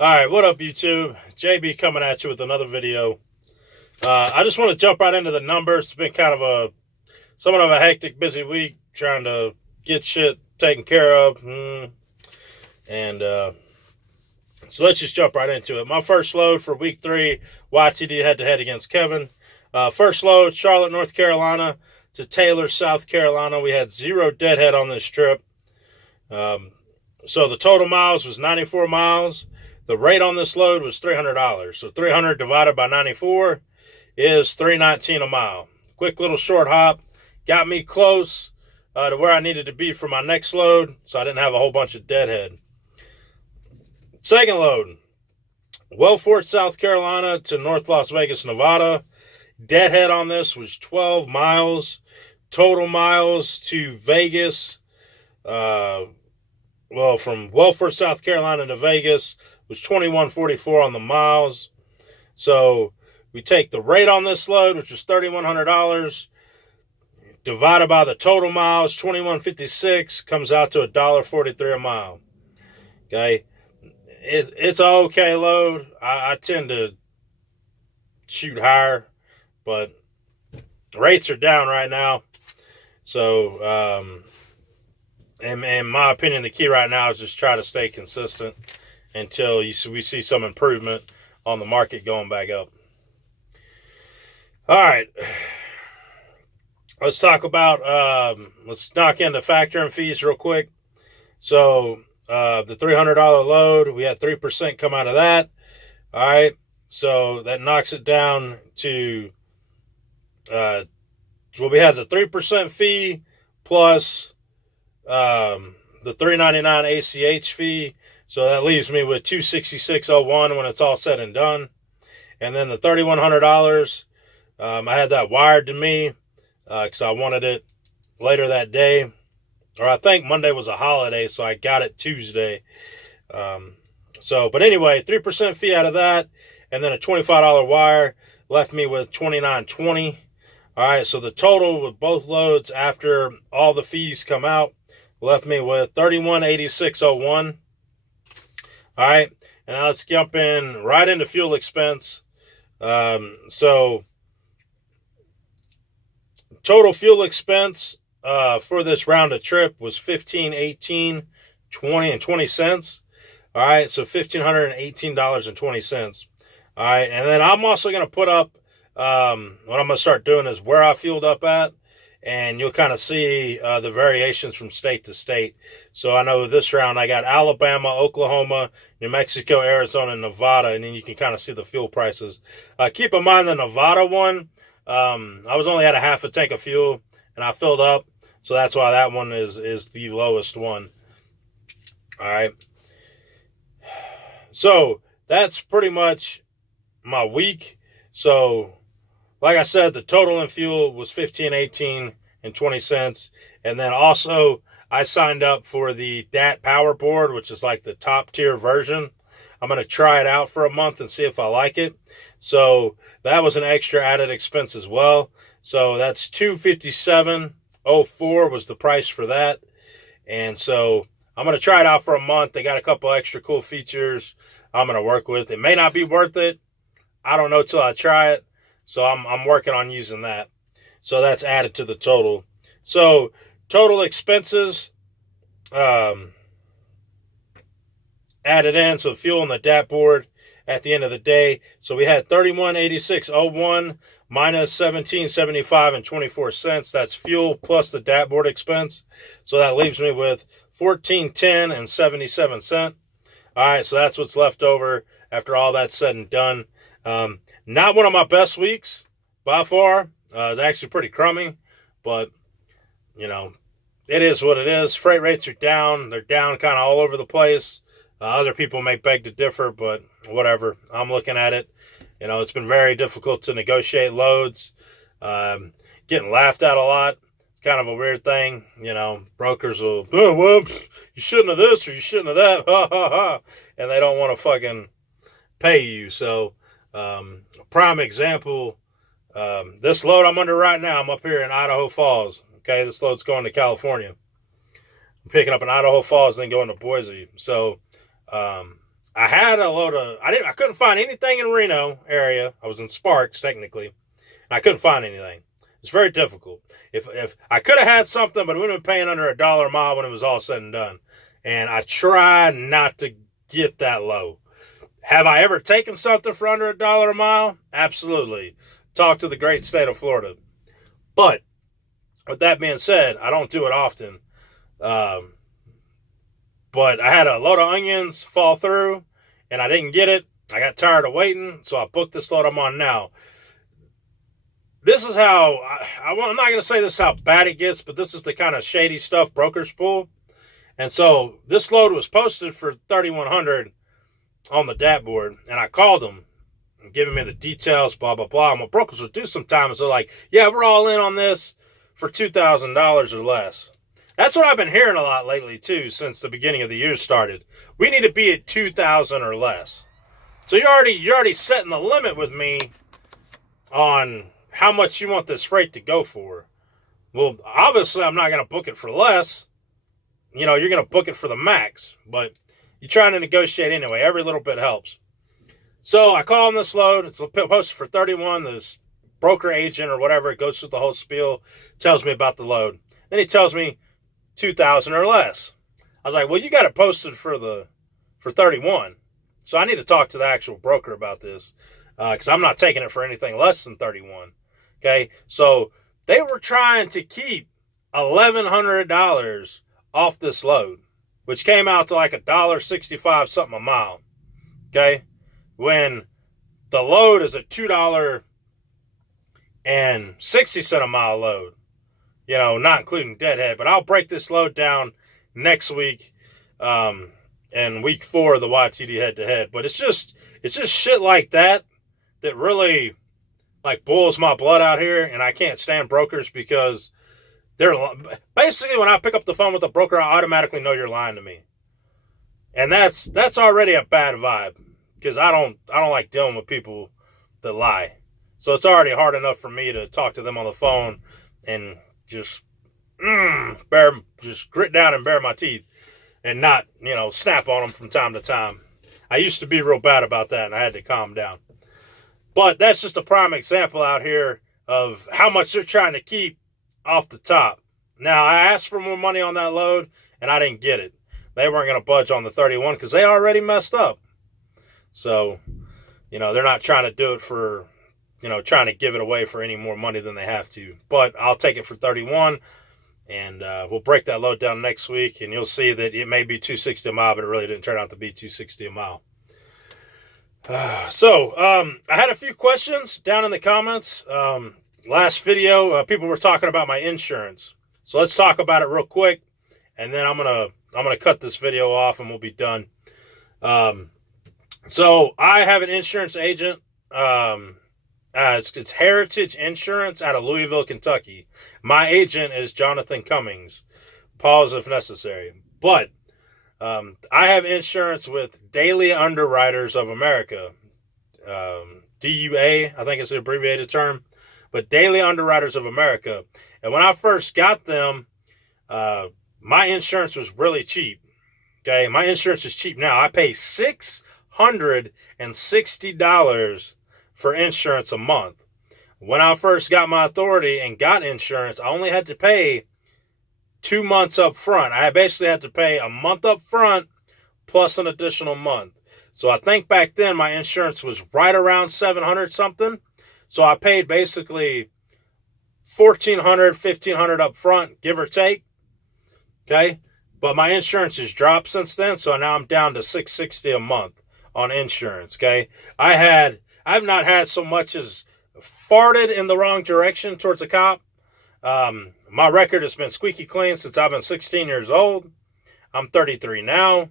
Alright, what up YouTube? JB coming at you with another video. I just want to jump right into the numbers. It's been kind of somewhat of a hectic, busy week trying to get shit taken care of. And so let's just jump right into it. My first load for week 3, YTD head-to-head against Kevin. First load, Charlotte, North Carolina to Taylor, South Carolina. We had 0 deadhead on this trip. So the total miles was 94 miles. The rate on this load was $300. So 300 divided by 94 is $319 a mile. Quick little short hop. Got me close to where I needed to be for my next load, so I didn't have a whole bunch of deadhead. Second load, Wellfort, South Carolina to North Las Vegas, Nevada. Deadhead on this was 12 miles. Total miles to Vegas, from Wellfort, South Carolina to Vegas was 2144 on the miles. So we take the rate on this load, which was $3,100, divided by the total miles, 2156, comes out to $1.43 a mile. Okay, it's an okay load. I tend to shoot higher, but the rates are down right now. So, in my opinion, the key right now is just try to stay consistent until we see some improvement on the market going back up. All right. Let's talk about, let's knock into factoring fees real quick. So, the $300 load, we had 3% come out of that. All right. So that knocks it down to, we had the 3% fee plus, the $399 ACH fee. So that leaves me with $266.01 when it's all said and done. And then the $3,100, I had that wired to me because I wanted it later that day. Or I think Monday was a holiday, so I got it Tuesday. But anyway, 3% fee out of that, and then a $25 wire left me with $29.20. All right, so the total with both loads after all the fees come out left me with $31.86.01. All right, and now let's jump in right into fuel expense. So total fuel expense for this round of trip was $1,518.20. All right, so $1,518.20. All right, and then I'm also going to put up what I'm going to start doing is where I fueled up at, and you'll kind of see the variations from state to state. So I know this round I got Alabama, Oklahoma, New Mexico, Arizona, and Nevada, and then you can kind of see the fuel prices. Keep in mind the Nevada one, I was only at a half a tank of fuel, and I filled up, so that's why that one is the lowest one. All right. So that's pretty much my week. So like I said, the total in fuel was $15.18.20. And then also I signed up for the DAT Power Board, which is like the top tier version. I'm going to try it out for a month and see if I like it. So that was an extra added expense as well. So that's $257.04 was the price for that. And so I'm going to try it out for a month. They got a couple extra cool features I'm going to work with. It may not be worth it. I don't know till I try it. So I'm working on using that. So that's added to the total. So total expenses added in. So fuel and the DAT board at the end of the day. So we had $31.86.01 minus $17.75.24. That's fuel plus the DAT board expense. So that leaves me with $14.10.77. All right, so that's what's left over after all that's said and done. Not one of my best weeks by far. It's actually pretty crummy, but you know, it is what it is. Freight rates are down. They're down kind of all over the place. Other people may beg to differ, but whatever. I'm looking at it. You know, it's been very difficult to negotiate loads. Getting laughed at a lot. It's kind of a weird thing. You know, brokers will, oh, well, you shouldn't have this or you shouldn't have that. Ha, ha, ha. And they don't want to fucking pay you. So, prime example, this load I'm under right now, I'm up here in Idaho Falls. Okay, this load's going to California. I'm picking up in Idaho Falls and then going to Boise. So, I had a load of, I couldn't find anything in Reno area. I was in Sparks, technically. And I couldn't find anything. It's very difficult. If I could have had something, but we would have been paying under $1 a mile when it was all said and done. And I try not to get that low. Have I ever taken something for under $1 a mile? Absolutely. Talk to the great state of Florida. But with that being said, I don't do it often. But I had a load of onions fall through, and I didn't get it. I got tired of waiting, so I booked this load I'm on now. This is how, I'm not going to say this is how bad it gets, but this is the kind of shady stuff brokers pull. And so this load was posted for $3,100 on the DAT board, and I called them, giving me the details, blah, blah, blah. And what brokers will do sometimes, they're like, yeah, we're all in on this for $2,000 or less. That's what I've been hearing a lot lately, too, since the beginning of the year started. We need to be at 2,000 or less. So you're already setting the limit with me on how much you want this freight to go for. Well, obviously, I'm not going to book it for less. You know, you're going to book it for the max. But you're trying to negotiate anyway. Every little bit helps. So I call on this load. It's posted for 31. This broker agent or whatever, it goes through the whole spiel, tells me about the load. Then he tells me 2,000 or less. I was like, well, you got it posted for 31. So I need to talk to the actual broker about this because I'm not taking it for anything less than 31. Okay, so they were trying to keep $1,100 off this load, which came out to like $1.65 something a mile. Okay, when the load is a $2.60 a mile load. You know, not including deadhead, but I'll break this load down next week, in week 4 of the YTD head-to-head. But it's just shit like that really, like, boils my blood out here, and I can't stand brokers because they're, basically, when I pick up the phone with a broker, I automatically know you're lying to me. And that's already a bad vibe, because I don't like dealing with people that lie. So it's already hard enough for me to talk to them on the phone and just grit down and bare my teeth and not, you know, snap on them from time to time. I used to be real bad about that, and I had to calm down. But that's just a prime example out here of how much they're trying to keep off the top. Now, I asked for more money on that load, and I didn't get it. They weren't going to budge on the 31 because they already messed up. So, you know, they're not trying to do it for, you know, trying to give it away for any more money than they have to. But I'll take it for 31, and we'll break that load down next week, and you'll see that it may be 260 a mile, but it really didn't turn out to be 260 a mile. I had a few questions down in the comments. Last video, people were talking about my insurance. So let's talk about it real quick, and then I'm gonna cut this video off, and we'll be done. So I have an insurance agent. It's Heritage Insurance out of Louisville, Kentucky. My agent is Jonathan Cummings. Pause if necessary. But I have insurance with Daily Underwriters of America. DUA, I think it's the abbreviated term. But Daily Underwriters of America. And when I first got them, my insurance was really cheap. Okay, my insurance is cheap now. I pay $660 for insurance a month. When I first got my authority and got insurance, I only had to pay 2 months up front. I basically had to pay a month up front plus an additional month. So I think back then my insurance was right around $700 something. So I paid basically $1,400, $1,500 up front, give or take. Okay, but my insurance has dropped since then, so now I'm down to $660 a month on insurance. Okay, I've not had so much as farted in the wrong direction towards a cop. My record has been squeaky clean since I've been 16 years old. I'm 33 now.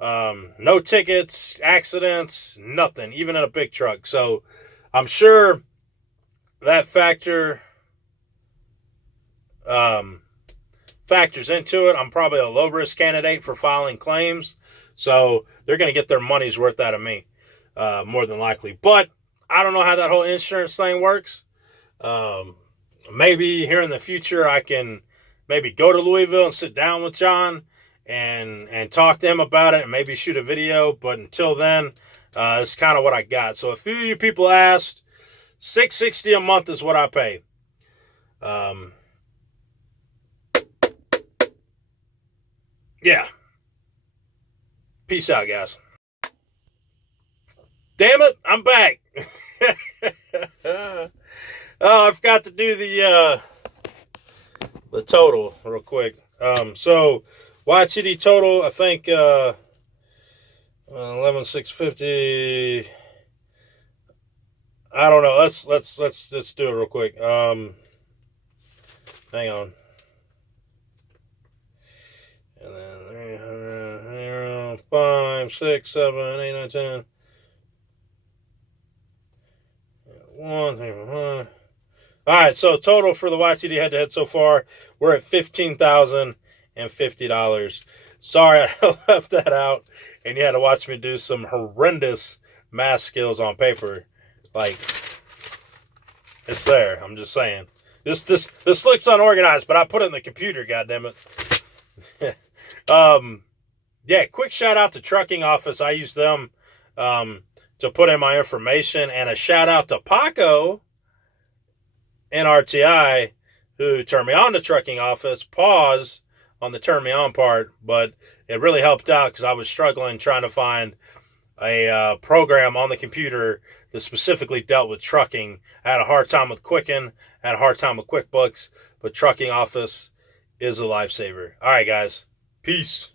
No tickets, accidents, nothing, even in a big truck. So I'm sure that factors into it. I'm probably a low-risk candidate for filing claims. So they're going to get their money's worth out of me, more than likely. But I don't know how that whole insurance thing works. Maybe here in the future I can maybe go to Louisville and sit down with John and talk to him about it and maybe shoot a video. But until then, it's kind of what I got. So a few of you people asked, $660 a month is what I pay. Yeah. Peace out, guys. Damn it, I'm back. Oh, I forgot to do the total real quick. So YTD total, I think 11,650. I don't know. Let's do it real quick. Hang on. And then 300, 5, 6, 7, 8, 9, 10. 1, 3, 4. All right, so total for the YTD head-to-head so far, we're at $15,050. Sorry I left that out, and you had to watch me do some horrendous math skills on paper. Like, it's there. I'm just saying. This looks unorganized, but I put it in the computer. Goddammit. Yeah. Quick shout out to Trucking Office. I use them to put in my information, and a shout out to Paco NRTI who turned me on to Trucking Office. Pause on the turn me on part, but it really helped out because I was struggling trying to find a program on the computer that specifically dealt with trucking. I had a hard time with Quicken, I had a hard time with QuickBooks, but Trucking Office is a lifesaver. All right, guys. Peace.